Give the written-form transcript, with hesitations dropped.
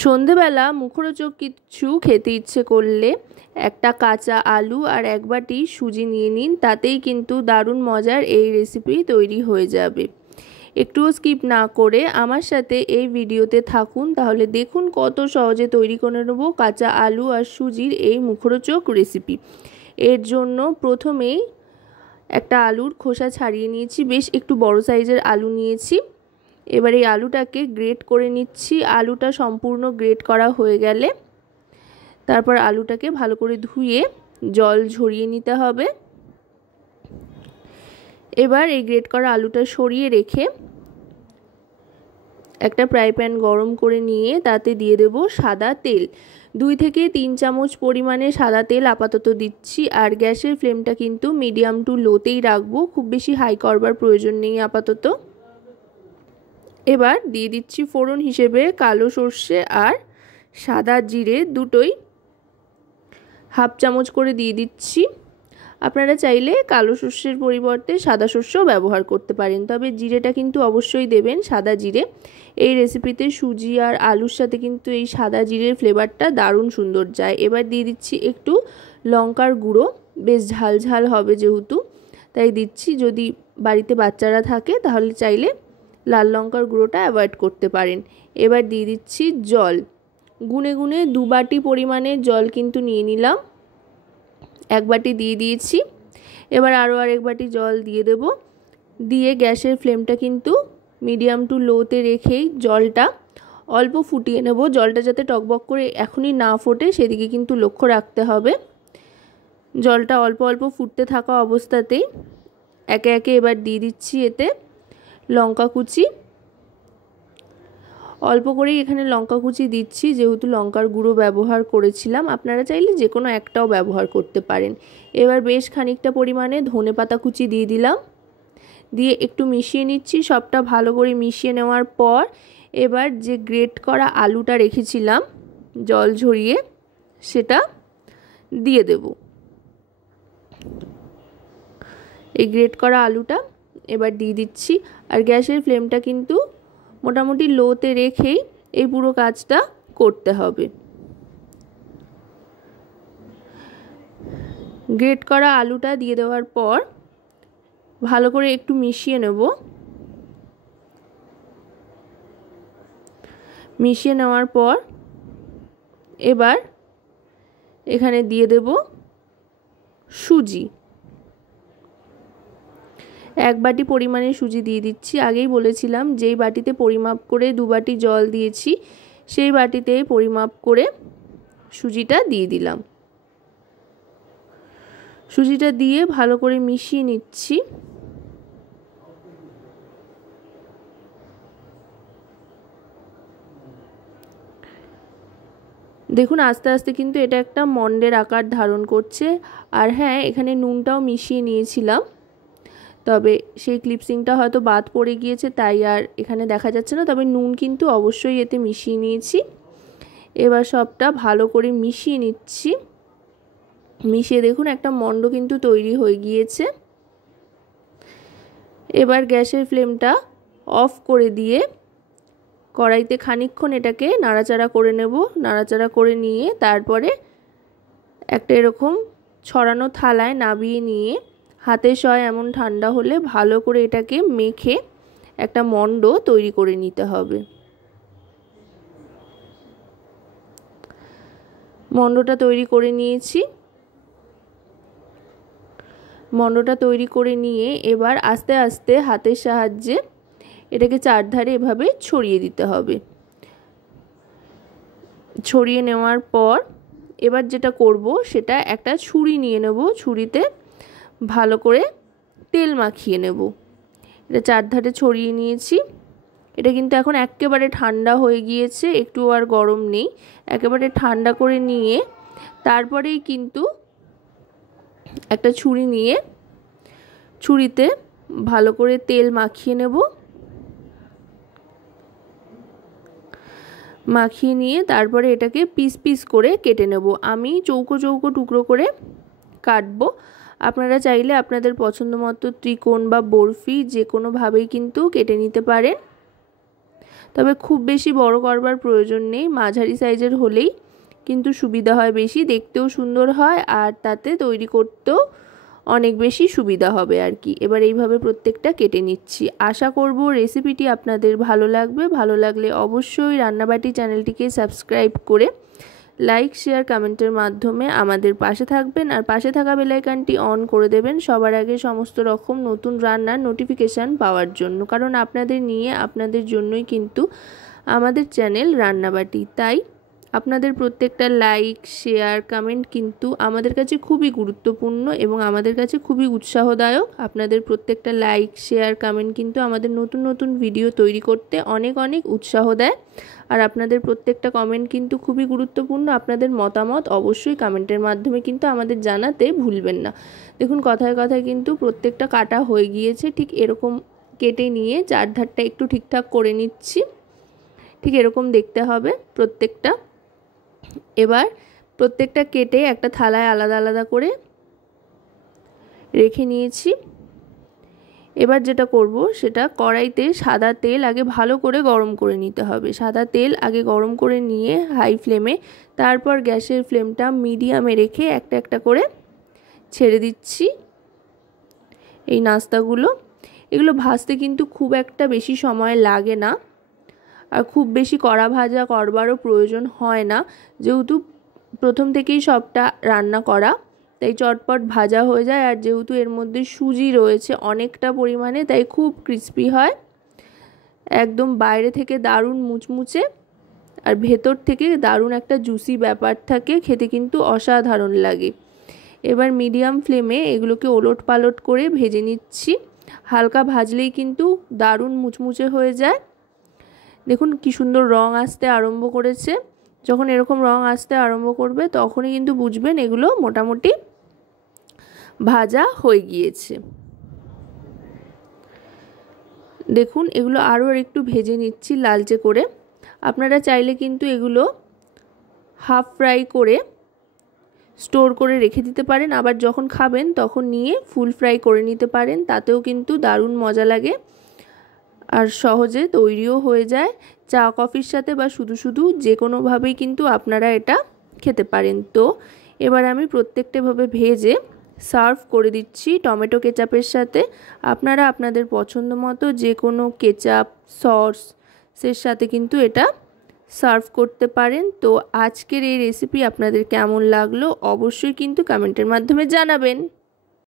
সন্ধেবেলা মুখরোচক কিছু খেতে ইচ্ছে করলে একটা কাঁচা আলু আর এক বাটি সুজি নিয়ে নিন, তাতেই কিন্তু দারুণ মজার এই রেসিপি তৈরি হয়ে যাবে। একটুও স্কিপ না করে আমার সাথে এই ভিডিওতে থাকুন, তাহলে দেখুন কত সহজে তৈরি করে নেব কাঁচা আলু আর সুজির এই মুখরোচক রেসিপি। এর জন্য প্রথমেই একটা আলুর খোসা ছাড়িয়ে নিয়েছি, বেশ একটু বড় সাইজের আলু নিয়েছি। এবার এই আলুটাকে গ্রেট করে নিচ্ছি। আলুটা সম্পূর্ণ গ্রেট করা হয়ে গেলে তারপর আলুটাকে ভালো করে ধুয়ে জল ঝরিয়ে নিতে হবে। এবার এই গ্রেট করা আলুটা সরিয়ে রেখে একটা ফ্রাই প্যান গরম করে নিয়ে তাতে দিয়ে দেব সাদা তেল। 2 থেকে 3 চামচ পরিমাণে সাদা তেল আপাতত দিচ্ছি। আর গ্যাসের ফ্লেমটা কিন্তু মিডিয়াম টু লোতেই রাখবো, খুব বেশি হাই করবার প্রয়োজন নেই আপাতত। এবার দিয়ে দিচ্ছি ফোড়ন হিসেবে কালো সর্ষে আর সাদা জিরে দুটোই হাফ চামচ করে দিয়ে দিচ্ছি। আপনারা চাইলে কালো সর্ষের পরিবর্তে সাদা সর্ষেও ব্যবহার করতে পারেন, তবে জিরেটা কিন্তু অবশ্যই দেবেন, সাদা জিরে। এই রেসিপিতে সুজি আর আলুর সাথে কিন্তু এই সাদা জিরের ফ্লেভারটা দারুণ সুন্দর যায়। এবার দিয়ে দিচ্ছি একটু লঙ্কার গুঁড়ো, বেশ ঝাল ঝাল হবে যেহেতু তাই দিচ্ছি। যদি বাড়িতে বাচ্চারা থাকে তাহলে চাইলে লাল লঙ্কার গুঁড়োটা অ্যাভয়েড করতে পারেন। এবার দিয়ে দিচ্ছি জল, গুনে গুনে 2 বাটি পরিমাণে জল কিন্তু নিয়ে নিলাম। 1 বাটি দিয়ে দিয়েছি। এবার আরও আরেক বাটি জল দিয়ে দেব। দিয়ে গ্যাসের ফ্লেমটা কিন্তু মিডিয়াম টু লোতে রেখেই জলটা অল্প ফুটিয়ে নেব। জলটা যাতে টকবক করে এখনই না ফোটে সেদিকে কিন্তু লক্ষ্য রাখতে হবে। জলটা অল্প অল্প ফুটতে থাকা অবস্থাতেই একে একে এবার দিয়ে দিচ্ছি এতে লঙ্কা কুচি। অল্প করেই এখানে লঙ্কা কুচি দিচ্ছি, যেহেতু লঙ্কার গুঁড়ো ব্যবহার করেছিলাম। আপনারা চাইলে যে কোনো একটাও ব্যবহার করতে পারেন। এবার বেশ খানিকটা পরিমাণে ধনেপাতা কুচি দিয়ে দিলাম, দিয়ে একটু মিশিয়ে নিচ্ছি। সবটা ভালো করে মিশিয়ে নেওয়ার পর এবার যে গ্রেট করা আলুটা রেখেছিলাম জল ঝরিয়ে সেটা দিয়ে দেব। এই গ্রেট করা আলুটা এবার দিয়ে দিচ্ছি। আর গ্যাসের ফ্লেমটা কিন্তু মোটামুটি লোতে রেখেই এই পুরো কাজটা করতে হবে। গ্রেট করা আলুটা দিয়ে দেওয়ার পর ভালো করে একটু মিশিয়ে নেব। মিশিয়ে নেওয়ার পর এবার এখানে দিয়ে দেব সুজি। 1 বাটি পরিমাণে সুজি দিয়ে দিচ্ছি। আগেই বলেছিলাম যেই বাটিতে পরিমাপ করে 2 বাটি জল দিয়েছি সেই বাটিতে পরিমাপ করে সুজিটা দিয়ে দিলাম। সুজিটা দিয়ে ভালো করে মিশিয়ে নিচ্ছি। দেখুন আস্তে আস্তে কিন্তু এটা একটা মন্ডের আকার ধারণ করছে। আর হ্যাঁ, এখানে নুনটাও মিশিয়ে নিয়েছিলাম, তবে সেই ক্লিপসিংটা হয়তো বাদ পড়ে গিয়েছে তাই আর এখানে দেখা যাচ্ছে না, তবে নুন কিন্তু অবশ্যই এতে মিশিয়ে নিয়েছি। এবার সবটা ভালো করে মিশিয়ে নিচ্ছি। মিশিয়ে দেখুন একটা মন্ড কিন্তু তৈরি হয়ে গিয়েছে। এবার গ্যাসের ফ্লেমটা অফ করে দিয়ে কড়াইতে খানিকক্ষণ এটাকে নাড়াচাড়া করে নেব। নাড়াচাড়া করে নিয়ে তারপরে একটা এরকম ছড়ানো থালায় নামিয়ে নিয়ে হাতে সয় এমন ঠান্ডা হলে ভালো করে এটাকে মেখে একটা মন্ড তৈরি করে নিতে হবে। মন্ডটা তৈরি করে নিয়েছি। মন্ডটা তৈরি করে নিয়ে এবার আস্তে আস্তে হাতের সাহায্যে এটাকে চারধারে এভাবে ছড়িয়ে দিতে হবে। ছড়িয়ে নেওয়ার পর এবার যেটা করব সেটা একটা ছুরি নিয়ে নেব। ছুরিতে ভালো করে তেল মাখিয়ে নেব। এটা চারধারে ছড়িয়ে নিয়েছি। এটা কিন্তু এখন একেবারে ঠান্ডা হয়ে গিয়েছে, একটু আর গরম নেই। একেবারে ঠান্ডা করে নিয়ে তারপরেই কিন্তু একটা ছুরি নিয়ে ছুরিতে ভালো করে তেল মাখিয়ে নেব। মাখিয়ে নিয়ে তারপরে এটাকে পিস পিস করে কেটে নেব। আমি চৌকো চৌকো টুকরো করে কাটবো। আপনারা চাইলে আপনাদের পছন্দ মতো ত্রিকোণ বা বরফি যে কোনোভাবেই কিন্তু কেটে নিতে পারেন। তবে খুব বেশি বড় করবার প্রয়োজন নেই, মাঝারি সাইজের হলেই কিন্তু সুবিধা হয় বেশি, দেখতেও সুন্দর হয় আর তাতে তৈরি করতেও অনেক বেশি সুবিধা হবে আর কি। এবার এইভাবে প্রত্যেকটা কেটে নিচ্ছি। আশা করব রেসিপিটি আপনাদের ভালো লাগবে। ভালো লাগলে অবশ্যই রান্নাবাটি চ্যানেলটিকে সাবস্ক্রাইব করে লাইক শেয়ার কমেন্টের মাধ্যমে আমাদের পাশে থাকবেন আর পাশে থাকা বেল আইকনটি অন করে দেবেন সবার আগে সমস্ত রকম নতুন রান্নার নোটিফিকেশান পাওয়ার জন্য, কারণ আপনাদের নিয়ে আপনাদের জন্যই কিন্তু আমাদের চ্যানেল রান্নাবাটি। তাই আপনাদের প্রত্যেকটা লাইক শেয়ার কমেন্ট কিন্তু আমাদের কাছে খুবই গুরুত্বপূর্ণ এবং আমাদের কাছে খুবই উৎসাহদায়ক। আপনাদের প্রত্যেকটা লাইক শেয়ার কমেন্ট কিন্তু আমাদের নতুন নতুন ভিডিও তৈরি করতে অনেক অনেক উৎসাহ দেয়। আর আপনাদের প্রত্যেকটা কমেন্ট কিন্তু খুবই গুরুত্বপূর্ণ। আপনাদের মতামত অবশ্যই কমেন্টের মাধ্যমে কিন্তু আমাদের জানাতে ভুলবেন না। দেখুন কথায় কথায় কিন্তু প্রত্যেকটা কাটা হয়ে গিয়েছে। ঠিক এরকম কেটে নিয়ে চারধারটা একটু ঠিকঠাক করে নিচ্ছি। ঠিক এরকম দেখতে হবে প্রত্যেকটা। এবার প্রত্যেকটা কেটে একটা থালায় আলাদা আলাদা করে রেখে নিয়েছি। এবার যেটা করব সেটা কড়াইতে সাদা তেল আগে ভালো করে গরম করে নিতে হবে। সাদা তেল আগে গরম করে নিয়ে হাই ফ্লেমে, তারপর গ্যাসের ফ্লেমটা মিডিয়ামে রেখে একটা একটা করে ছেড়ে দিচ্ছি এই নাস্তাগুলো। এগুলো ভাজতে কিন্তু খুব একটা বেশি সময় লাগে না আর খুব বেশি কড়া ভাজা করবারও প্রয়োজন হয় না, যেহেতু প্রথম থেকেই সবটা রান্না করা, তাই চটপট ভাজা হয়ে যায়। আর যেহেতু এর মধ্যে সুজি রয়েছে অনেকটা পরিমাণে, তাই খুব ক্রিস্পি হয়, একদম বাইরে থেকে দারুণ মুচমুচে আর ভেতর থেকে দারুণ একটা জুসি ব্যাপার থাকে, খেতে কিন্তু অসাধারণ লাগে। এবার মিডিয়াম ফ্লেমে এগুলোকে ওলট পালট করে ভেজে নিচ্ছি। হালকা ভাজলেই কিন্তু দারুণ মুচমুচে হয়ে যায়। দেখুন কি সুন্দর রং আসতে আরম্ভ করেছে। যখন এরকম রং আসতে আরম্ভ করবে তখনই কিন্তু বুঝবেন এগুলো মোটামুটি ভাজা হয়ে গিয়েছে। দেখুন এগুলো আরও একটু ভেজে নিচ্ছি লালচে করে। আপনারা চাইলে কিন্তু এগুলো হাফ ফ্রাই করে স্টোর করে রেখে দিতে পারেন, আবার যখন খাবেন তখন নিয়ে ফুল ফ্রাই করে নিতে পারেন, তাতেও কিন্তু দারুণ মজা লাগে আর সহজে তৈরিও হয়ে যায়। চা কফির সাথে বা শুধু শুধু যে কোনোভাবেই কিন্তু আপনারা এটা খেতে পারেন। তো এবার আমি প্রত্যেকটাভাবে ভেজে সার্ভ করে দিচ্ছি টমেটো কেচাপের সাথে। আপনারা আপনাদের পছন্দ মতো যে কোনো কেচাপ সসের সাথে কিন্তু এটা সার্ভ করতে পারেন। তো আজকের এই রেসিপি আপনাদের কেমন লাগলো অবশ্যই কিন্তু কমেন্টের মাধ্যমে জানাবেন।